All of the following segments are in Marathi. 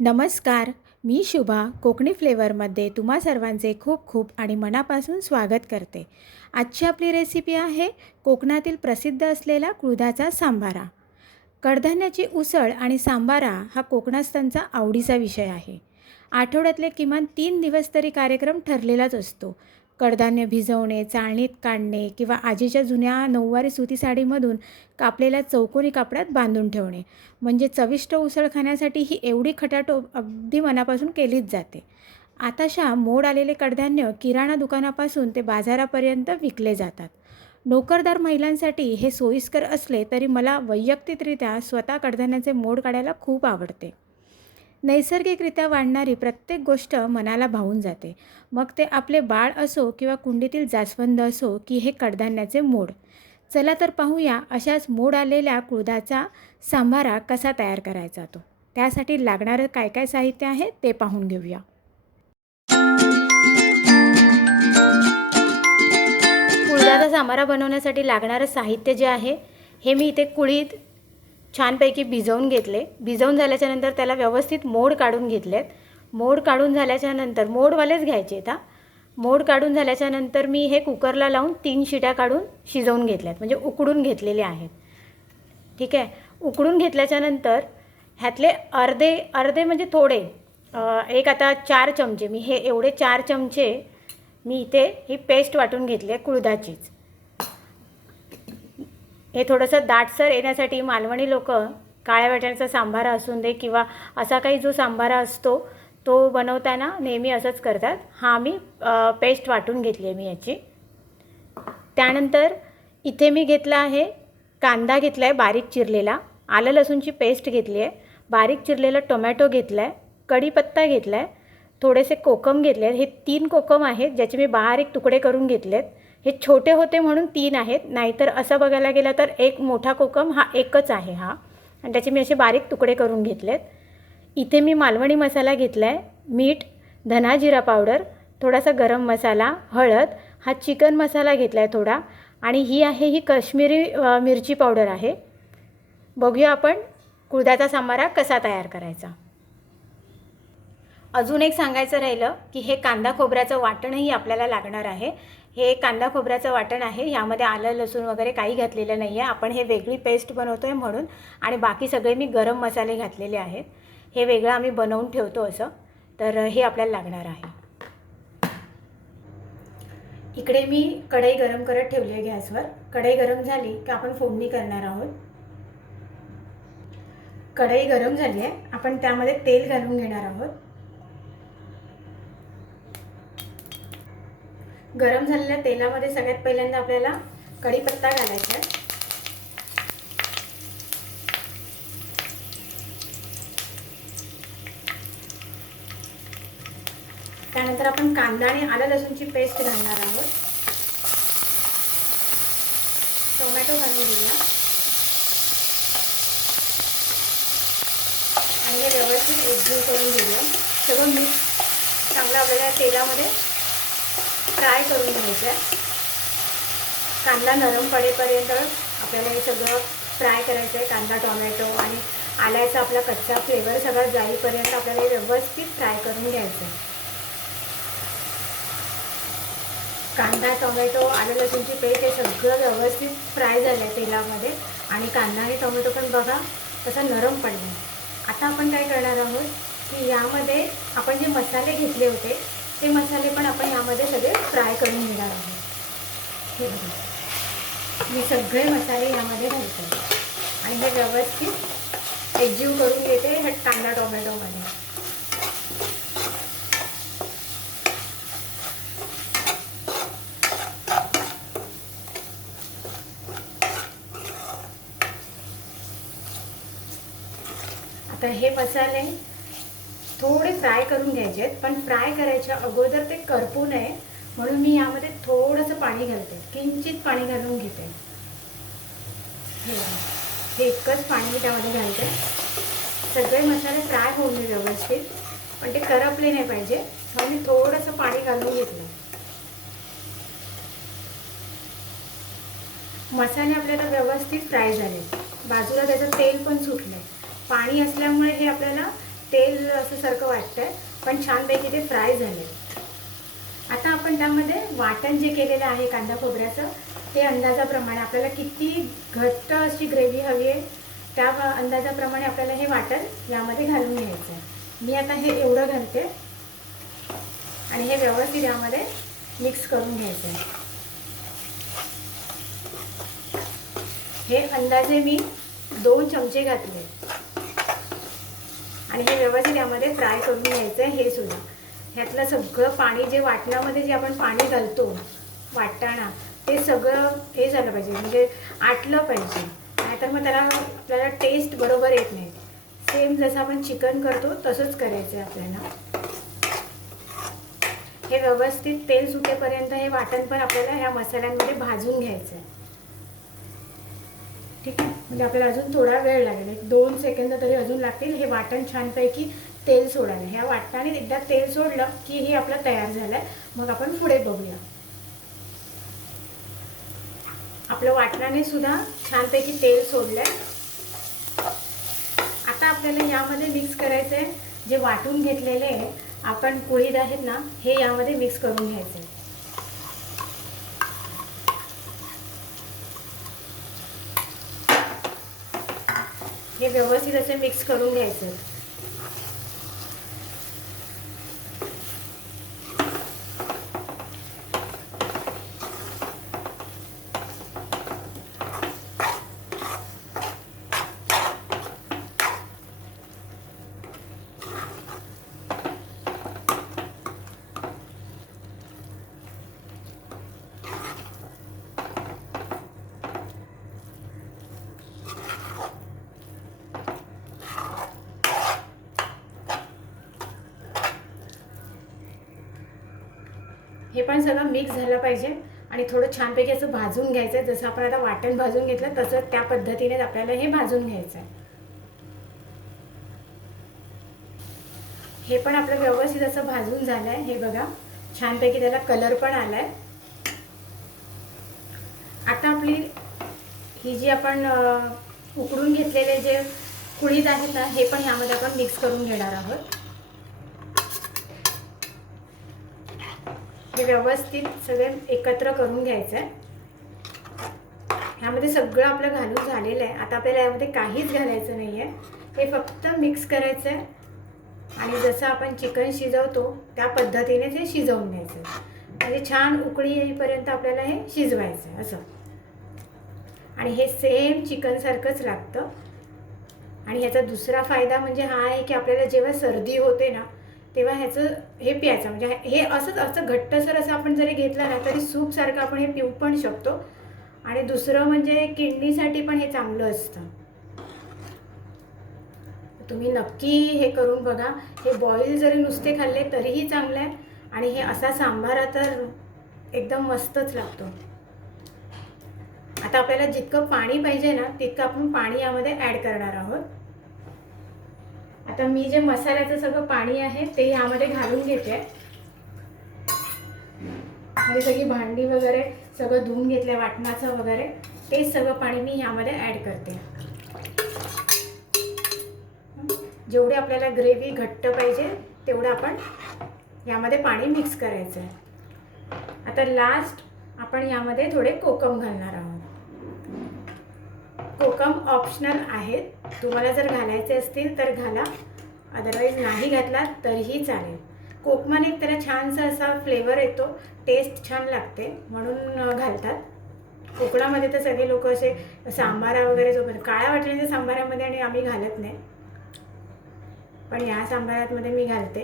नमस्कार, मी शुभा कोकणी फ्लेवरमध्ये तुम्हा सर्वांचे खूप खूप आणि मनापासून स्वागत करते. आजची आपली रेसिपी आहे कोकणातील प्रसिद्ध असलेला कुळथाचा सांबारा. कडधान्याची उसळ आणि सांबारा हा कोकणस्थांचा आवडीचा विषय आहे. आठवड्यातले किमान 3 दिवस तरी कार्यक्रम ठरलेलाच असतो. कडधान्य भिजवणे, चाळणीत काढणे किंवा आजीच्या जुन्या नऊवारी सुती साडीमधून कापलेल्या चौकोनी कापडात बांधून ठेवणे. म्हणजे चविष्ट उसळ खाण्यासाठी ही एवढी खटाटोप अगदी मनापासून केलीच जाते. आताशा मोड आलेले कडधान्य किराणा दुकानापासून ते बाजारापर्यंत विकले जातात. नोकरदार महिलांसाठी हे सोयीस्कर असले तरी मला वैयक्तिकरित्या स्वतः कडधान्याचे मोड काढायला खूप आवडते. नैसर्गिकरित्या वाढणारी प्रत्येक गोष्ट मनाला भावून जाते. मग ते आपले बाळ असो किंवा कुंडीतील जास्वंद असो की हे कडधान्याचे मोड. चला तर पाहूया अशाच मोड आलेल्या कुळथाचा सांबारा कसा तयार करायचा तो. त्यासाठी लागणारं काय काय साहित्य आहे ते पाहून घेऊया. कुळथाचा सांबारा बनवण्यासाठी लागणारं साहित्य जे आहे हे मी इथे कुळीत छानपैकी भिजवून घेतले. भिजवून झाल्याच्यानंतर त्याला व्यवस्थित मोड काढून घेतलेत. मोड काढून झाल्याच्यानंतर मोडवालेच घ्यायचे आहेत. मोड काढून झाल्याच्यानंतर मी हे कुकरला लावून 3 शिट्या काढून शिजवून घेतल्यात, म्हणजे उकडून घेतलेले आहेत. ठीक आहे. उकडून घेतल्याच्यानंतर ह्यातले अर्धे अर्धे म्हणजे थोडे एक आता 4 चमचे मी हे एवढे 4 चमचे मी इथे ही पेस्ट वाटून घेतली आहे कुळथाचीच. हे थोडंसं दाटसर येण्यासाठी मालवणी लोक काळ्या वाटाण्याचा सांबारा असून दे किंवा असा काही जो सांबारा असतो तो बनवताना नेहमी असंच करतात. हा मी पेस्ट वाटून घेतली आहे मी याची. त्यानंतर इथे मी घेतला आहे कांदा घेतला आहे बारीक चिरलेला, आलं लसूणची पेस्ट घेतली आहे, बारीक चिरलेला टोमॅटो घेतला आहे, कढीपत्ता घेतला आहे, थोडेसे कोकम घेतले आहेत. हे 3 कोकम आहेत ज्याचे मी बारीक तुकडे करून घेतलेत. हे छोटे होते म्हणून 3 आहेत, नाहीतर असं बघायला गेलं तर एक मोठा कोकम हा एकच आहे हा, आणि त्याचे मी असे बारीक तुकडे करून घेतलेत. इथे मी मालवणी मसाला घेतला आहे, मीठ, धना जिरा पावडर, थोडासा गरम मसाला, हळद, हा चिकन मसाला घेतला आहे थोडा, आणि ही काश्मीरी मिरची पावडर आहे. बघूया आपण कुळथाचा सांबारा कसा तयार करायचा. अजून एक सांगायचं राहिलं की हे कांदा खोबऱ्याचं वाटणही आपल्याला लागणार आहे. हे कांदा खोबऱ्याचं वाटण आहे, यामध्ये आलं लसूण वगैरे काही घातलेलं नाही आहे. आपण हे वेगळी पेस्ट बनवतो आहे म्हणून, आणि बाकी सगळे मी गरम मसाले घातलेले आहेत. हे वेगळं आम्ही बनवून ठेवतो असं, तर हे आपल्याला लागणार आहे. इकडे मी कढई गरम करत ठेवली आहे गॅसवर. कढई गरम झाली की आपण फोडणी करणार आहोत. कढई गरम झाली आहे, आपण त्यामध्ये तेल घालून घेणार आहोत. गरम झालेल्या तेलामध्ये सगळ्यात पहिल्यांदा आपल्याला कढीपत्ता घालायचा आहे. त्यानंतर आपण कांदा आणि आलं लसूणची पेस्ट घालणार आहोत. टोमॅटो घालून घेऊया आणि हे व्यवस्थित एकजीव करून घेऊया. सगळं मीठ चांगलं आपल्याला तेलामध्ये फ्राय करून घ्यायचं आहे. कांदा नरम पडेपर्यंत आपल्याला हे सगळं फ्राय करायचं आहे. कांदा, टोमॅटो आणि आल्याचा आपला कच्चा फ्लेवर सगळा जाईपर्यंत आपल्याला हे व्यवस्थित फ्राय करून घ्यायचं आहे. कांदा, टोमॅटो, आलं लसूणची पेस्ट हे सगळं व्यवस्थित फ्राय झालं आहे तेलामध्ये, आणि कांदा आणि टोमॅटो पण बघा तसा नरम पडला. आता आपण काय करणार आहोत की यामध्ये आपण जे मसाले घेतले होते ते मसाले पण आपण यामध्ये सगळे फ्राय करून घेणार आहोत. हे बघा मी सगळे मसाले यामध्ये घालते आणि हे व्यवस्थित एकजीव करून घेते हे कांदा टोमॅटोमध्ये. आता हे मसाले थोडे फ्राय करून घ्यायचे आहेत, पण फ्राय करायच्या अगोदर ते करपू नये म्हणून मी यामध्ये थोडंसं पाणी घालते, किंचित पाणी घालून घेते. हे इतकंच पाणी मी त्यामध्ये घालते. सगळे मसाले फ्राय होऊन व्यवस्थित, पण ते करपले नाही पाहिजे म्हणून मी थोडंसं पाणी घालून घेतलं. मसाले आपल्याला व्यवस्थित फ्राय झाले, बाजूला त्याचं तेल पण सुटलं आहे. पाणी असल्यामुळे हे आपल्याला तेल असं सारखं वाटतंय, पण छानपैकी ते फ्राय झाले. आता आपण त्यामध्ये वाटण जे केलेलं आहे कांदा खोबऱ्याचं, ते अंदाजाप्रमाणे आपल्याला किती घट्ट अशी ग्रेव्ही हवी आहे त्या अंदाजाप्रमाणे आपल्याला हे वाटण यामध्ये घालून घ्यायचं आहे. मी आता हे एवढं घालते आणि हे व्यवस्थित यामध्ये मिक्स करून घ्यायचं आहे. हे अंदाजे मी 2 चमचे घातले आणि हे व्यवस्थित यामध्ये फ्राय करून घ्यायचं आहे. हे सुद्धा ह्यातलं सगळं पाणी जे वाटणामध्ये जे आपण पाणी घालतो वाटताना ते सगळं हे झालं पाहिजे, म्हणजे आटलं पाहिजे, नाहीतर मग त्याला आपल्याला टेस्ट बरोबर येत नाही. सेम जसं आपण चिकन करतो तसंच करायचं आहे आपल्याला. हे व्यवस्थित तेल सुटेपर्यंत हे वाटण पण आपल्याला ह्या मसाल्यांमध्ये भाजून घ्यायचं आहे. ठीक आहे, म्हणजे आपल्याला अजून थोडा वेळ लागेल, 1-2 सेकंद तरी अजून लागतील हे वाटण छानपैकी तेल सोडायला. ह्या वाटणाने एकदा तेल सोडलं की हे आपलं तयार झालं आहे. मग आपण पुढे बघूया. आपलं वाटणाने सुद्धा छानपैकी तेल सोडलं आहे. आता आपल्याला यामध्ये मिक्स करायचं आहे जे वाटून घेतलेले आपण कुळीद आहेत ना, हे यामध्ये मिक्स करून घ्यायचे. हे व्यवस्थित असे मिक्स करून घ्यायचं. हे पण सगळं मिक्स झालं पाहिजे आणि थोडं छानपैकी असं भाजून घ्यायचं आहे. जसं आपण आता वाटण भाजून घेतलं तसं त्या पद्धतीने आपल्याला हे भाजून घ्यायचं आहे. हे पण आपलं व्यवस्थित असं भाजून झालं आहे. हे बघा छानपैकी त्याला कलर पण आला आहे. आता आपली ही जी आपण उकडून घेतलेले जे कुळीद आहेत ना, हे पण ह्यामध्ये आपण मिक्स करून घेणार आहोत. हे व्यवस्थित सगळे एकत्र करून घ्यायचं आहे. ह्यामध्ये सगळं आपलं घालून झालेलं आहे. आता आपल्याला यामध्ये काहीच घालायचं नाही आहे. हे फक्त मिक्स करायचं आहे आणि जसं आपण चिकन शिजवतो त्या पद्धतीने ते शिजवून घ्यायचं. म्हणजे छान उकळी येईपर्यंत आपल्याला हे शिजवायचं आहे असं. आणि हे सेम चिकनसारखंच लागतं. आणि ह्याचा दुसरा फायदा म्हणजे हा आहे की आपल्याला जेव्हा सर्दी होते ना, तेव्हा ह्याचं हे प्यायचं, म्हणजे हे असं घट्टसर असं आपण जरी घेतलं ना तरी सूपसारखं आपण हे पिऊ पण शकतो. आणि दुसरं म्हणजे किडनीसाठी पण हे चांगलं असतं. तुम्ही नक्की हे करून बघा. हे बॉईल जरी नुसते खाल्ले तरीही चांगलं आहे आणि हे असा सांबारा तर एकदम मस्तच लागतो. आता आपल्याला जितकं पाणी पाहिजे ना तितकं आपण पाणी यामध्ये ॲड करणार आहोत. आता मी जे मसाल्याचं सगळं पाणी आहे ते यामध्ये घालून घेते आणि सगळी भांडी वगैरे सगळं धुवून घेतलं वाटणाचं वगैरे, ते सगळं पाणी मी यामध्ये ॲड करते. जेवढी आपल्याला ग्रेव्ही घट्ट पाहिजे तेवढं आपण यामध्ये पाणी मिक्स करायचं आहे. आता लास्ट आपण यामध्ये थोडे कोकम घालणार आहोत. कोकम ऑप्शनल आहेत, तुम्हाला जर घालायचे असतील तर घाला, अदरवाईज नाही घातला तरीही चालेल. कोकमाने त्याला छानसा असा फ्लेवर येतो, टेस्ट छान लागते म्हणून घालतात. कोकणामध्ये तर सगळे लोक असे सांबारा वगैरे जो काळ्या वाटण्याच्या सांबारामध्ये आणि आम्ही घालत नाही, पण या सांबारामध्ये मी घालते.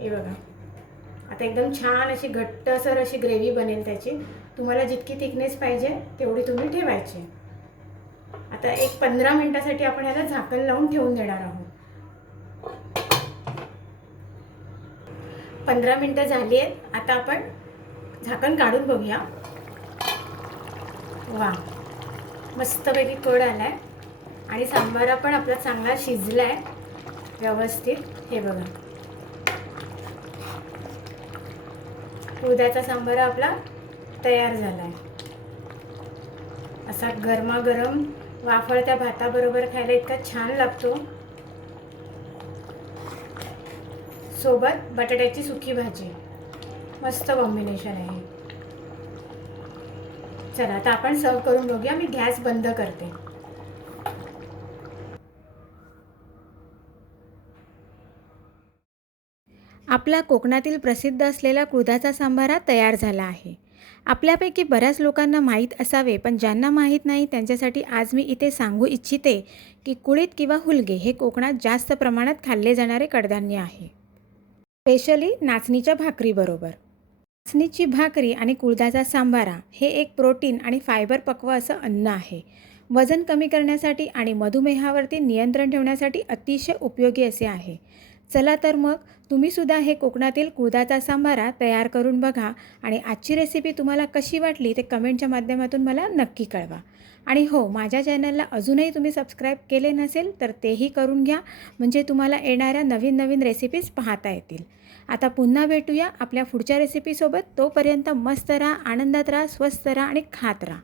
हे बघा आता एकदम छान अशी घट्टसर अशी ग्रेव्ही बनेल त्याची. तुम्हाला जितकी थिकनेस पाहिजे तेवढी तुम्ही ठेवायची. आता एक 15 मिनिटासाठी आपण याला झाकण लावून ठेवून देणार आहोत. 15 मिनिटं झाली आहेत. आता आपण झाकण काढून बघूया. वा, मस्तपैकी कड आलाय आणि सांबारा पण आपला चांगला शिजलाय व्यवस्थित. हे बघा उद्याचा सांबारा आपला तयार झालाय. असा गरमागरम वाफळत्या भाताबरोबर खायला इतका छान लागतो. सोबत बटाट्याची सुकी भाजी, मस्त कॉम्बिनेशन आहे. चला आता आपण सर्व करून बघूया. मी गॅस बंद करते. आपला कोकणातील प्रसिद्ध असलेला कुळथाचा सांबारा तयार झाला आहे. आपल्यापैकी बऱ्याच लोकांना माहीत असावे, पण ज्यांना माहीत नाही त्यांच्यासाठी आज मी इथे सांगू इच्छिते की कुळीथ किंवा हुलगे हे कोकणात जास्त प्रमाणात खाल्ले जाणारे कडधान्य आहे. स्पेशली नाचणीच्या भाकरीबरोबर. नाचणीची भाकरी आणि कुळथाचा सांबारा हे एक प्रोटीन आणि फायबर पक्व असं अन्न आहे. वजन कमी करण्यासाठी आणि मधुमेहावरती नियंत्रण ठेवण्यासाठी अतिशय उपयोगी असे आहे. चला तर मग तुम्हीसुद्धा हे कोकणातील कुळथाचा सांबारा तयार करून बघा आणि आजची रेसिपी तुम्हाला कशी वाटली ते कमेंटच्या माध्यमातून मला नक्की कळवा. आणि हो, माझ्या चॅनलला अजूनही तुम्ही सबस्क्राईब केले नसेल तर तेही करून घ्या, म्हणजे तुम्हाला येणाऱ्या नवीन नवीन रेसिपीज पाहता येतील. आता पुन्हा भेटूया आपल्या पुढच्या रेसिपीसोबत. तोपर्यंत मस्त राहा, आनंदात राहा, स्वस्त राहा आणि खात राहा.